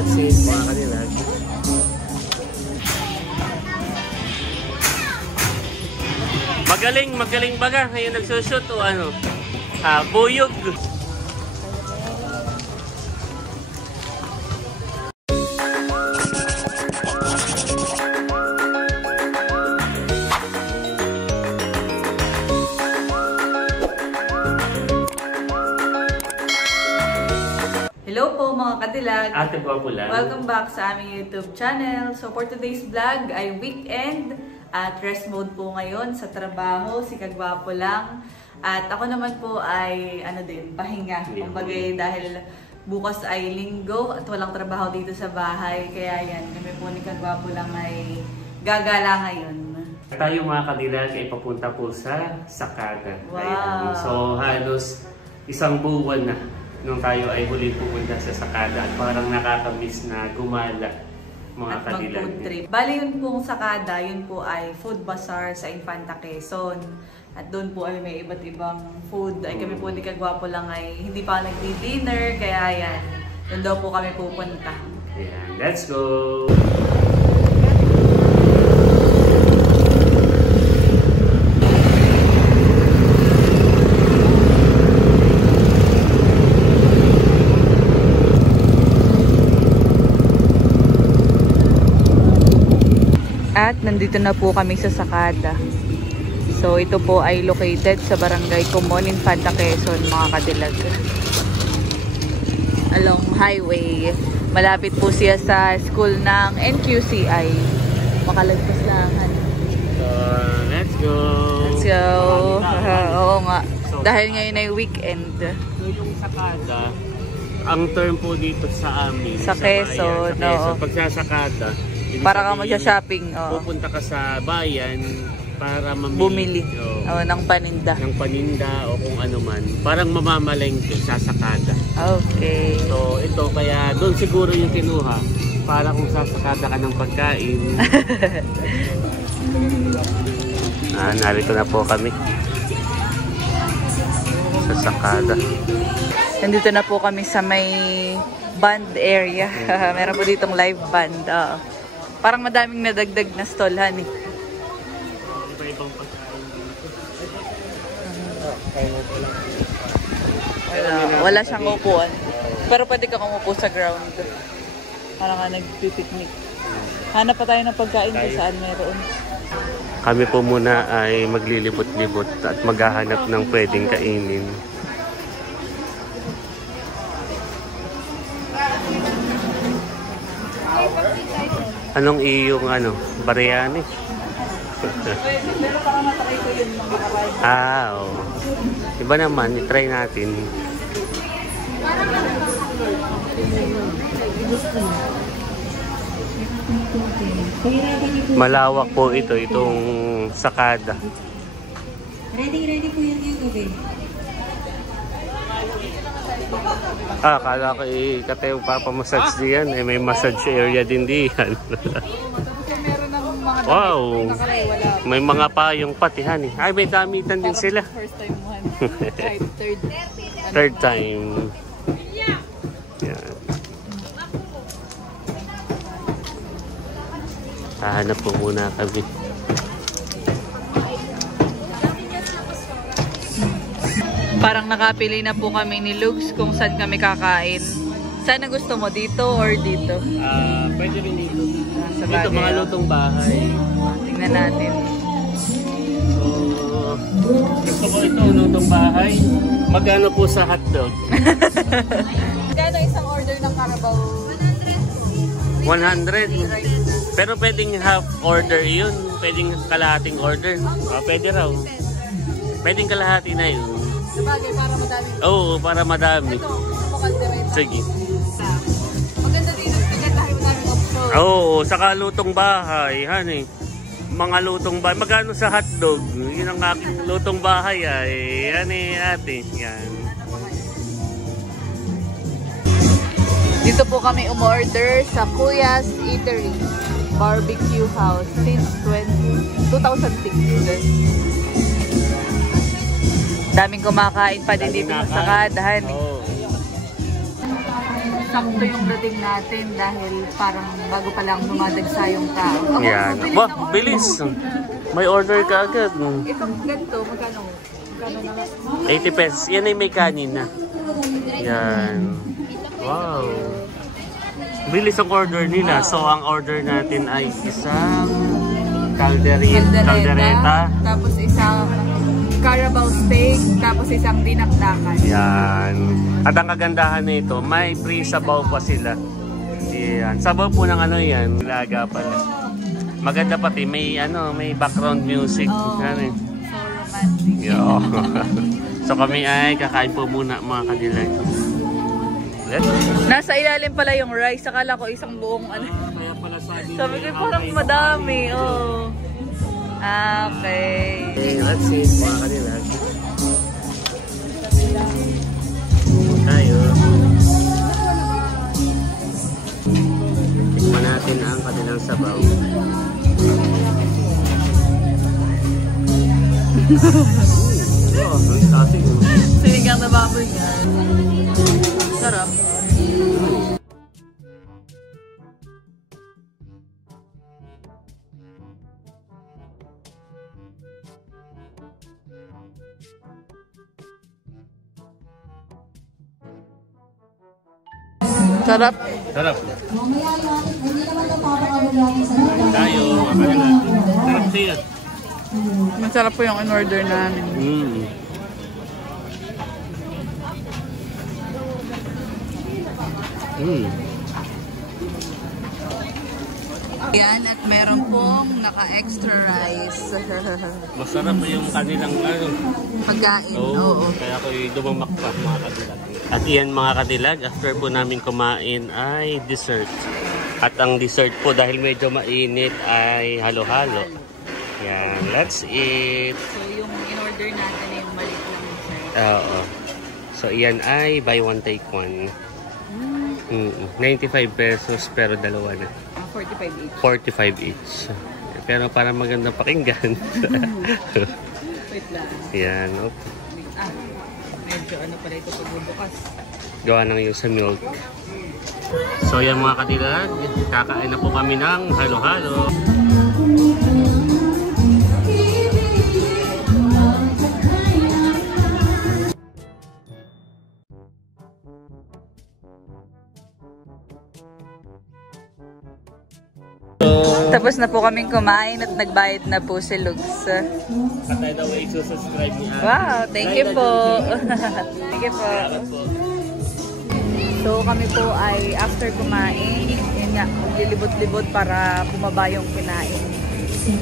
That's it, mga kanilag. Magaling baga ngayon nagsushoot o ano? Buyog. Hello po mga kadilag! Ate Gwapo lang. Welcome back sa aming YouTube channel. So for today's vlog ay weekend at rest mode po ngayon sa trabaho, si Kagwapo lang. At ako naman po ay pahinga. Kumbaga dahil bukas ay linggo at walang trabaho dito sa bahay. Kaya yan, kami po ni Kagwapo lang ay gagala ngayon. Tayo mga kadilag ay papunta po sa Sakada. Wow! Ayan. So halos isang buwan na nung tayo ay huli pupunta sa Sakada at parang nakakamiss na gumala mga at kadilag. mag-food trip. Bali yun pong Sakada, yun po ay food bazaar sa Infanta Quezon. At doon po ay may iba't ibang food. Ay kami po ni Kagwapo lang ay hindi pa nagdi-dinner, kaya yan. Doon daw po kami pupunta. Ayan, let's go! At nandito na po kami sa Sakada. So ito po ay located sa Barangay Kumon, Infanta Quezon mga kadilag. Along highway. Malapit po siya sa school ng NQCI. Makalagpas lang. So, let's go! Let's go! Oo nga. Dahil ngayon ay weekend. So yung Sakada, ang term po dito sa amin. Sa Quezon, no? Pag sa Sakada, para ka magsa-shopping. Pupunta ka sa bayan para bumili ng paninda. Ng paninda o kung ano man. Parang mamamalengke sa Sakada. Okay. So ito kaya doon siguro yung kinuha para kung sasakada ka ng pagkain. Narito na po kami sa Sakada. Nandito na po kami sa may band area. Meron po ditong live band. Parang madaming nadagdag na stallhan eh. Iba-ibang pagkain dito. Wala siyang upuan. Pero pwede ka umupo sa ground. Parang nga nagpipiknik. Hanap pa tayo ng pagkain kung saan meron. Kami po muna ay maglilibot-libot at maghahanap ng pwedeng kainin. Anong iyong Biryani? Pero baka matry ko yun mga kabayan. Oo. Iba naman, i-try natin. Malawak po itong Sakada. Ready po yun yung gabi. Kala ko katay papamassage diyan. May massage area din diyan. Wow! May mga payong patihan eh. Ay, may damitan din sila. First time mo. Third time. Yan. Hahanap po muna kami. Parang nakapili na po kami ni Lugs kung saan kami kakain. Saan gusto mo? Dito or dito? Pwede rin dito. Sa Dito bagay, mga lutong bahay. Tingnan natin. So, gusto ko ito, lutong bahay. Magkano po sa hotdog? Magkano isang order ng Carabao? 100. Pero pwedeng half order yun. Pwedeng kalahating order. Pwede raw. Pwedeng kalahati na yun. Sabagay, para madami. Oo, para madami. Ito, mukaldereta. Sige. Maganda din ang pigat dahil madaming option. Oo, saka lutong bahay. Honey. Mga lutong bahay. Magkano sa hotdog? Yun ang aking lutong bahay ay. Yan ate. Yan. Dito po kami umorder sa Kuya's Eatery Barbecue House since 2006. Daming kumakain pa din dito sa Sakadahan. sakto yung dating natin dahil parang bago pa lang dumadagsa yung tao. Okay, Yan. so Wah, bilis. May order ka agad. Itong ganito, magkano? Magkano na? 80 pesos. Yan ay may kanin na. Yan. Wow. Bilis ang order nila. So, ang order natin ay isang caldereta. Tapos isang Carabao steak. Tapos isang dinakdakan. Yan. At ang kagandahan nito, may free sabaw pa sila. Yan. Sabaw po ng ano yan. Laga pala. Maganda pati. May may background music. Oh, Yan, so romantic. Yo. So kami ay kakain po muna mga kadilag. Nasa ilalim pala yung rice. Akala ko isang buong ano. Kaya pala Sabi ko parang madami. Oh. Okay. Okay, let's see mga kadilag. Tayo. Tikman natin ang kanilang sabaw. Oh, ang tasig. Sinigang na baboy nga. Sarap. Sarap. Sarap. Tayo, sarap siya. Masarap po yung in-order namin. Yan, at meron pong naka-extra rice. Masarap yung kanilang Pagkain, oo. Kaya ako'y dumamak pa mga kadilag. At yan mga kadilag, after po namin kumain ay dessert. At ang dessert po dahil medyo mainit ay halo-halo. Yan, let's eat. So yung in-order natin ay yung maliit lang yung size. Oo. So yan ay buy one take one. 95 pesos pero dalawa na. 45 each. 45 each. Pero para magandang pakinggan. Wait lang. Yan. Medyo ano pala ito pagbubukas. Gawa ng yung sa milk. So yan mga kadilag, kakain na po kami ng halo-halo. Tapos na po kaming kumain at nagbayad na po si Lux. Patay daw ay subscribe niya. Wow, thank you po. Thank you po. So kami po ay after kumain, yun nga, maglilibot-libot para bumaba yung kinain.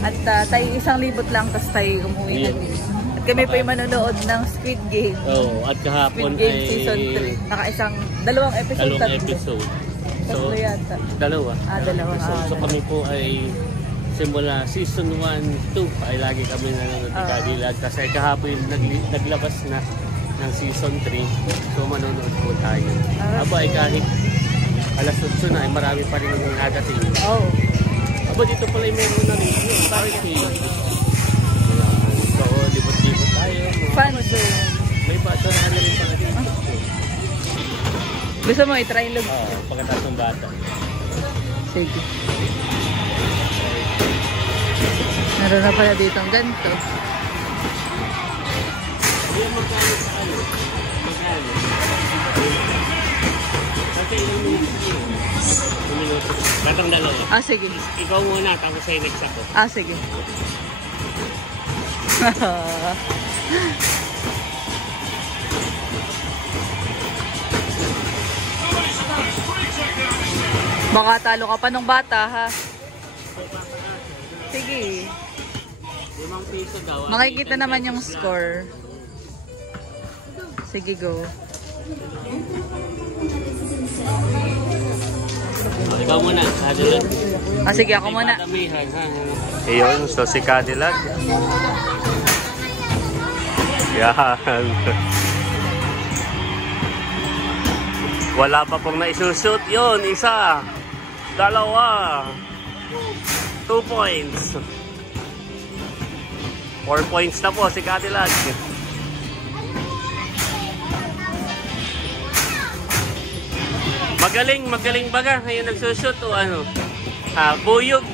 At tayo isang libot lang, tapos tayo umuwi na din. At kami po ay manonood ng Squid Game. Oo, at kahapon Squid Game ay season 3. Dalawang episode. Dalawang episode. Tatlo yata. Dalawa. Dalawa. So kami po ay simula season 1, 2 ay lagi kami nanonood ng Kadilag. Kasi kahapon naglabas na ng season 3. So manonood po tayo. Aba ay kahit alas 8 na ay marami pa rin yung nadating. Oh. Aba dito pala yung meron na rin. Party. So libot-libot tayo. Fun zone. May bata na rin pala dito. Gusto mo i-try Lux? Oo, pagkatapos ng bata. Sige. Meron na pala dito ang ganito. Yung magkano sa ano? Magkano? Kasi ilang minuto yun. 2 minuto. Batang dalawa. Sige. Ikaw muna, tapos ay next ako. Sige. Baka talo ka pa nung bata, ha? Sige. 5 piso daw. Makikita naman yung score. Sige, go. Ikaw muna, Cadillac. Sige, ako muna. Ayun, so si Cadillac. Yan. Wala pa pong naisushoot yun. Isa. Dalawa. 2 points. 4 points na po si Cadillac. Magaling baga. Ngayon nagsushoot o ano? Buyog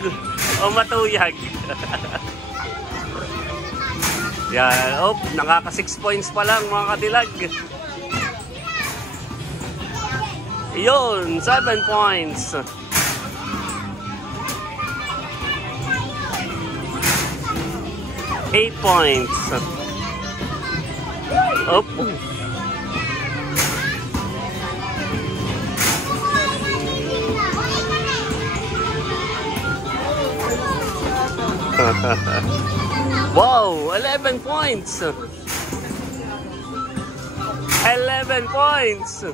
o matuyag. Yan. Oh, nakaka 6 points pa lang mga kadilag. Yun, 7 points. 8 points. Up. Wow, 11 points. 11 points.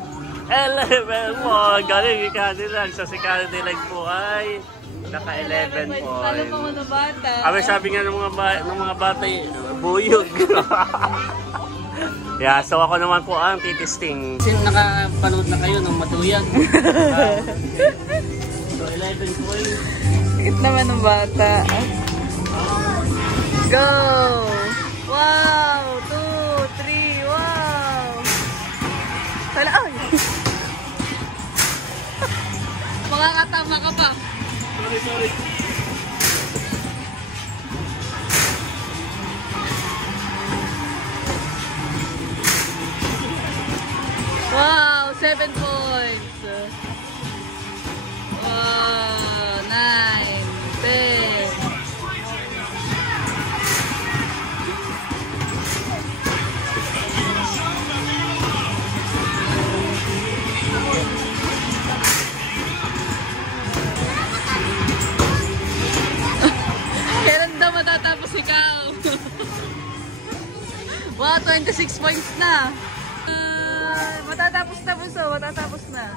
11 po. Galing si Cadillac. So si Cadillac po ay naka 11 points. Alam mo mga bata. Sabi nga ng mga bata, buyog. Yeah, so ako naman po ang titisting. Sin nakapanood na kayo ng matuyag. So 11 points. Sakit naman ng bata. Go! Wow! 2, 3, wow! Tala, ay! Makakatama ka pa. Sorry. Wow! 7 points. Wow! 9, 10. Kailan daw matatapos ikaw? Wow, 26 points na. Matatapos na buso, matatapos na.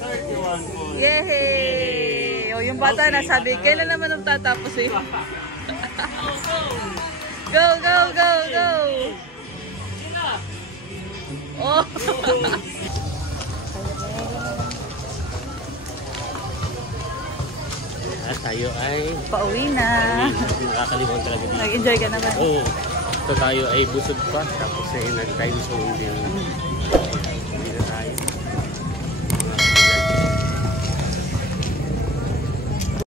31 points. Yay! O, yung bata na sabi, kailan naman ang tatapos eh? Go, go, go, go! Oh! At tayo ay Pauwi na. nakakalimutan talaga dito. Nag-enjoy ka naman. Oo. So tayo ay busog pa. Tapos ay nag-time zone din. Hindi na tayo.